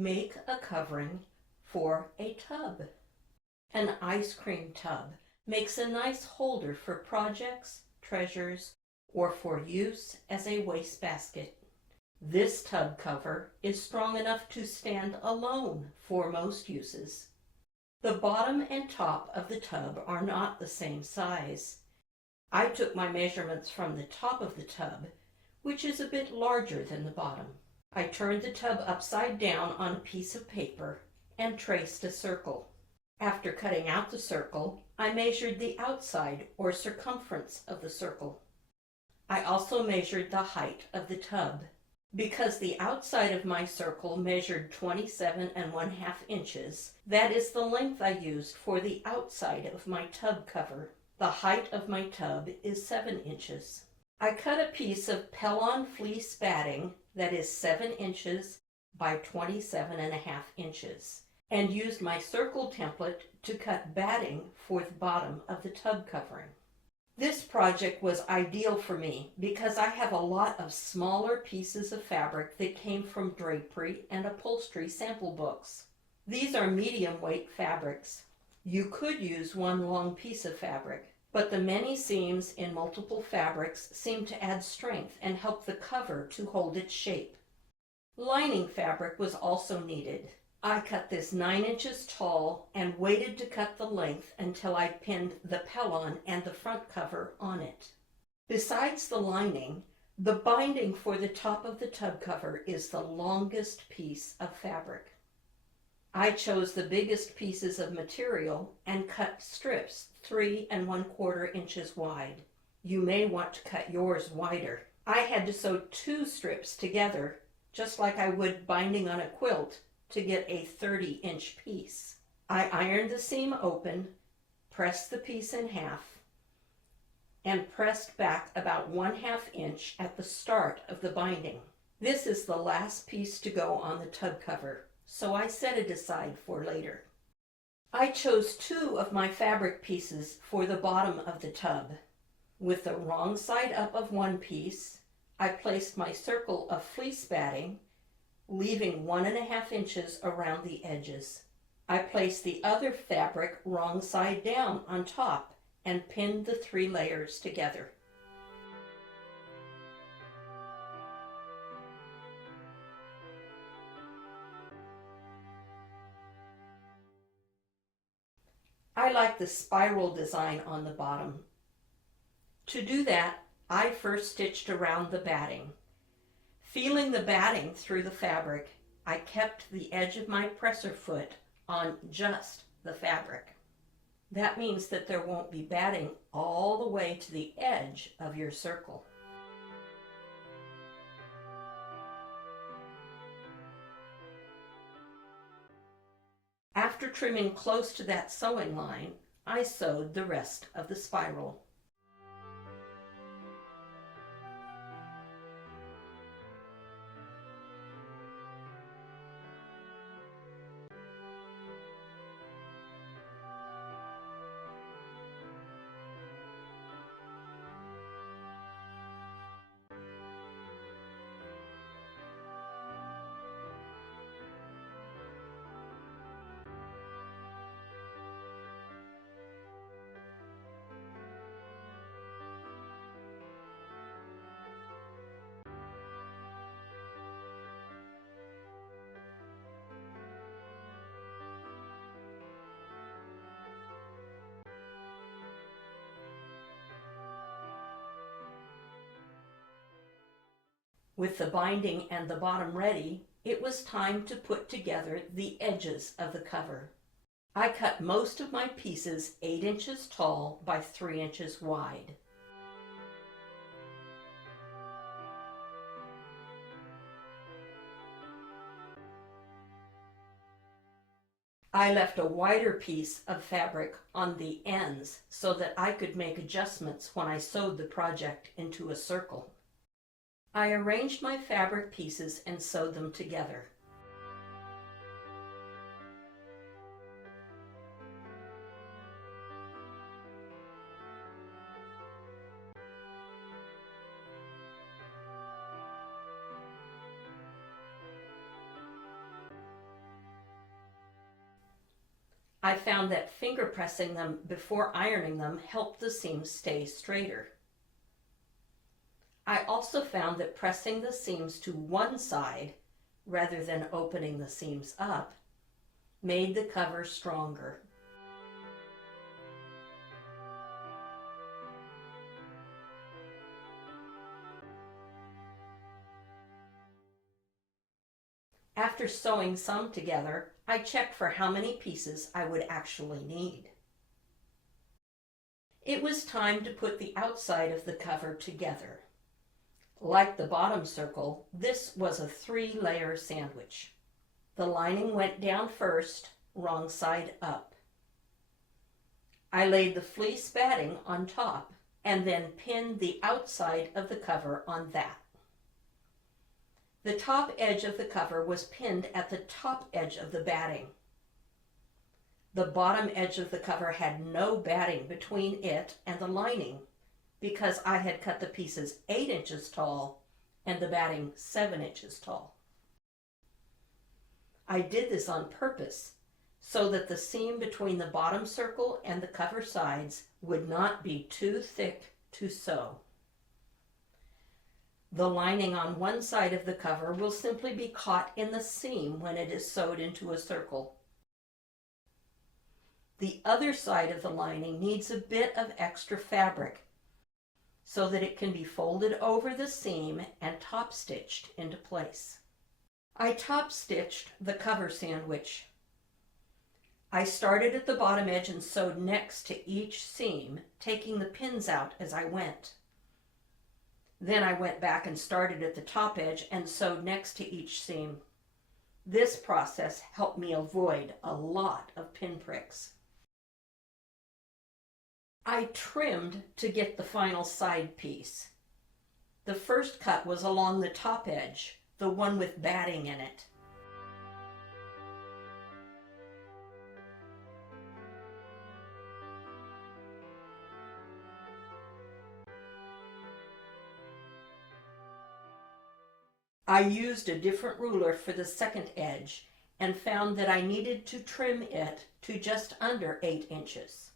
Make a covering for a tub. An ice cream tub makes a nice holder for projects, treasures, or for use as a wastebasket. This tub cover is strong enough to stand alone for most uses. The bottom and top of the tub are not the same size. I took my measurements from the top of the tub, which is a bit larger than the bottom. I turned the tub upside down on a piece of paper and traced a circle. After cutting out the circle, I measured the outside or circumference of the circle. I also measured the height of the tub. Because the outside of my circle measured 27½ inches, that is the length I used for the outside of my tub cover. The height of my tub is 7 inches. I cut a piece of Pellon fleece batting that is 7 inches by 27½ inches and used my circle template to cut batting for the bottom of the tub covering. This project was ideal for me because I have a lot of smaller pieces of fabric that came from drapery and upholstery sample books. These are medium weight fabrics. You could use one long piece of fabric, but the many seams in multiple fabrics seem to add strength and help the cover to hold its shape. Lining fabric was also needed. I cut this 9 inches tall and waited to cut the length until I pinned the Pellon and the front cover on it. Besides the lining, the binding for the top of the tub cover is the longest piece of fabric. I chose the biggest pieces of material and cut strips 3¼ inches wide. You may want to cut yours wider. I had to sew 2 strips together, just like I would binding on a quilt, to get a 30-inch piece. I ironed the seam open, pressed the piece in half, and pressed back about 1/2 inch at the start of the binding. This is the last piece to go on the tub cover, so I set it aside for later. I chose 2 of my fabric pieces for the bottom of the tub. With the wrong side up of one piece, I placed my circle of fleece batting, leaving 1½ inches around the edges. I placed the other fabric wrong side down on top and pinned the 3 layers together. I like the spiral design on the bottom. To do that, I first stitched around the batting. Feeling the batting through the fabric, I kept the edge of my presser foot on just the fabric. That means that there won't be batting all the way to the edge of your circle. After trimming close to that sewing line, I sewed the rest of the spiral. With the binding and the bottom ready, it was time to put together the edges of the cover. I cut most of my pieces 8 inches tall by 3 inches wide. I left a wider piece of fabric on the ends so that I could make adjustments when I sewed the project into a circle. I arranged my fabric pieces and sewed them together. I found that finger pressing them before ironing them helped the seams stay straighter. I also found that pressing the seams to one side, rather than opening the seams up, made the cover stronger. After sewing some together, I checked for how many pieces I would actually need. It was time to put the outside of the cover together. Like the bottom circle, this was a 3-layer sandwich. The lining went down first, wrong side up. I laid the fleece batting on top and then pinned the outside of the cover on that. The top edge of the cover was pinned at the top edge of the batting. The bottom edge of the cover had no batting between it and the lining because I had cut the pieces 8 inches tall and the batting 7 inches tall. I did this on purpose so that the seam between the bottom circle and the cover sides would not be too thick to sew. The lining on one side of the cover will simply be caught in the seam when it is sewed into a circle. The other side of the lining needs a bit of extra fabric so that it can be folded over the seam and top stitched into place. I top stitched the cover sandwich. I started at the bottom edge and sewed next to each seam, taking the pins out as I went. Then I went back and started at the top edge and sewed next to each seam. This process helped me avoid a lot of pin pricks. I trimmed to get the final side piece. The first cut was along the top edge, the one with batting in it. I used a different ruler for the second edge and found that I needed to trim it to just under 8 inches.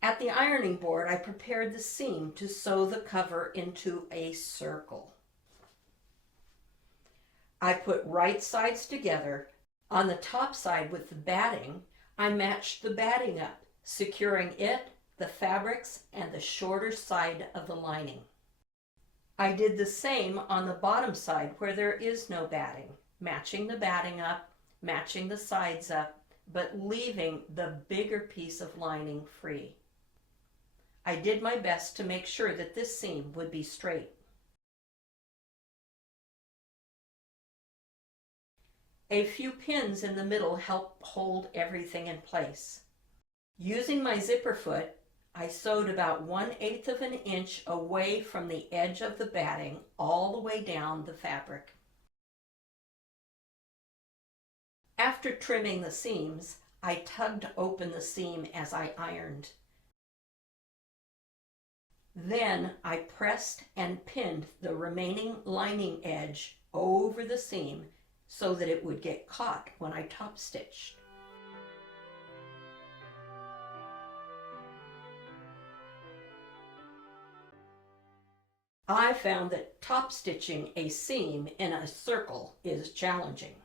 At the ironing board, I prepared the seam to sew the cover into a circle. I put right sides together. On the top side with the batting, I matched the batting up, securing it, the fabrics, and the shorter side of the lining. I did the same on the bottom side where there is no batting, matching the batting up, matching the sides up, but leaving the bigger piece of lining free. I did my best to make sure that this seam would be straight. A few pins in the middle help hold everything in place. Using my zipper foot, I sewed about 1/8 of an inch away from the edge of the batting all the way down the fabric. After trimming the seams, I tugged open the seam as I ironed. Then I pressed and pinned the remaining lining edge over the seam so that it would get caught when I top stitched. I found that top stitching a seam in a circle is challenging.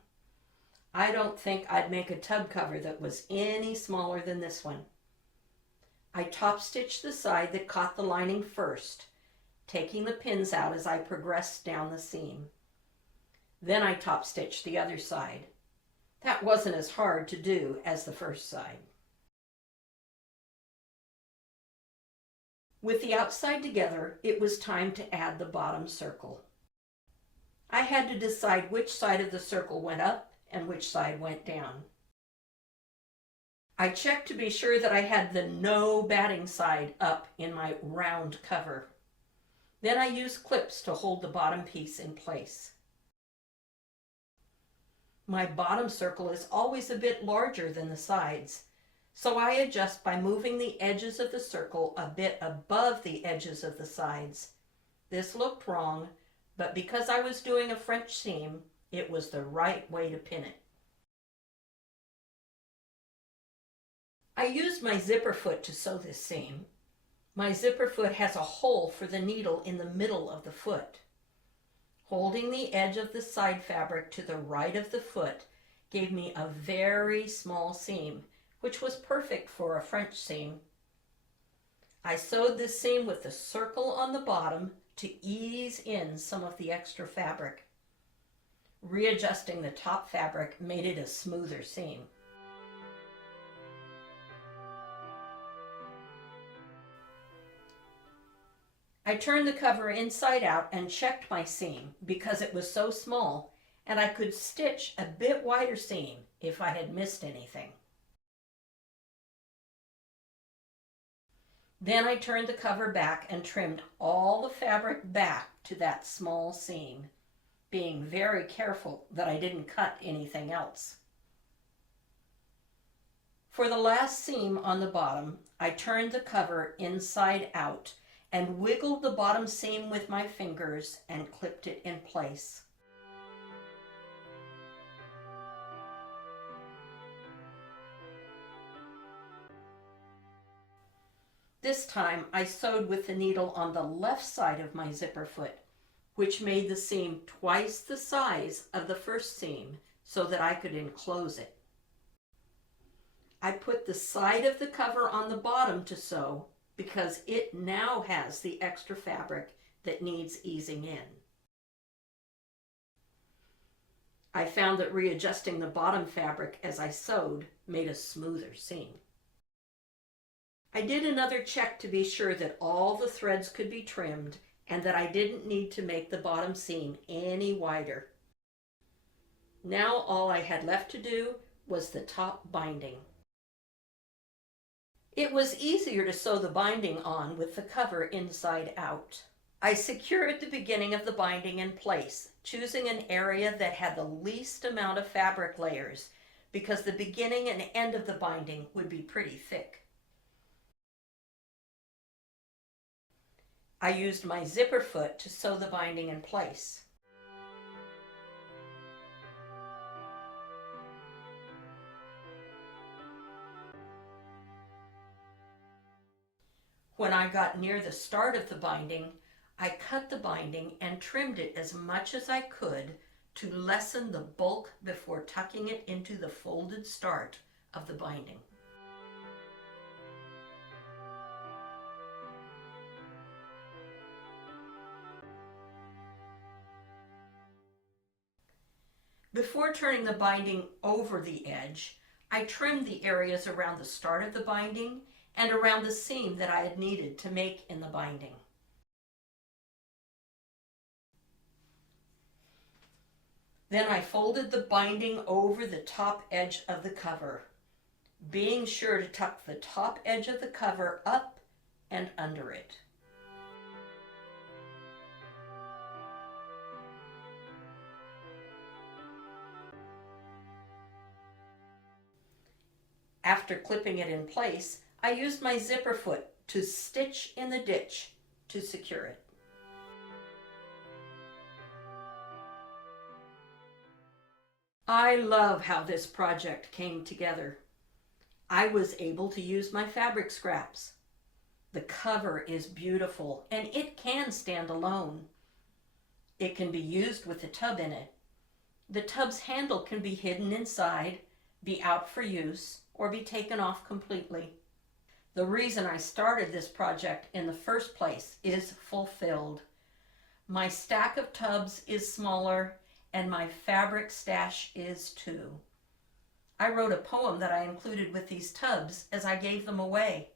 I don't think I'd make a tub cover that was any smaller than this one. I top stitched the side that caught the lining first, taking the pins out as I progressed down the seam. Then I top stitched the other side. That wasn't as hard to do as the first side. With the outside together, it was time to add the bottom circle. I had to decide which side of the circle went up and which side went down. I checked to be sure that I had the no batting side up in my round cover. Then I used clips to hold the bottom piece in place. My bottom circle is always a bit larger than the sides, So I adjust by moving the edges of the circle a bit above the edges of the sides. This looked wrong, but because I was doing a French seam, it was the right way to pin it. I used my zipper foot to sew this seam. My zipper foot has a hole for the needle in the middle of the foot. Holding the edge of the side fabric to the right of the foot gave me a very small seam, which was perfect for a French seam. I sewed this seam with the circle on the bottom to ease in some of the extra fabric. Readjusting the top fabric made it a smoother seam. I turned the cover inside out and checked my seam because it was so small, and I could stitch a bit wider seam if I had missed anything. Then I turned the cover back and trimmed all the fabric back to that small seam, being very careful that I didn't cut anything else. For the last seam on the bottom, I turned the cover inside out and wiggled the bottom seam with my fingers and clipped it in place. This time I sewed with the needle on the left side of my zipper foot, which made the seam twice the size of the first seam so that I could enclose it. I put the side of the cover on the bottom to sew because it now has the extra fabric that needs easing in. I found that readjusting the bottom fabric as I sewed made a smoother seam. I did another check to be sure that all the threads could be trimmed and that I didn't need to make the bottom seam any wider. Now all I had left to do was the top binding. It was easier to sew the binding on with the cover inside out. I secured the beginning of the binding in place, choosing an area that had the least amount of fabric layers because the beginning and end of the binding would be pretty thick. I used my zipper foot to sew the binding in place. When I got near the start of the binding, I cut the binding and trimmed it as much as I could to lessen the bulk before tucking it into the folded start of the binding. Before turning the binding over the edge, I trimmed the areas around the start of the binding and around the seam that I had needed to make in the binding. Then I folded the binding over the top edge of the cover, being sure to tuck the top edge of the cover up and under it. After clipping it in place, I used my zipper foot to stitch in the ditch to secure it. I love how this project came together. I was able to use my fabric scraps. The cover is beautiful and it can stand alone. It can be used with a tub in it. The tub's handle can be hidden inside, be out for use, or be taken off completely. The reason I started this project in the first place is fulfilled. My stack of tubs is smaller and my fabric stash is too. I wrote a poem that I included with these tubs as I gave them away.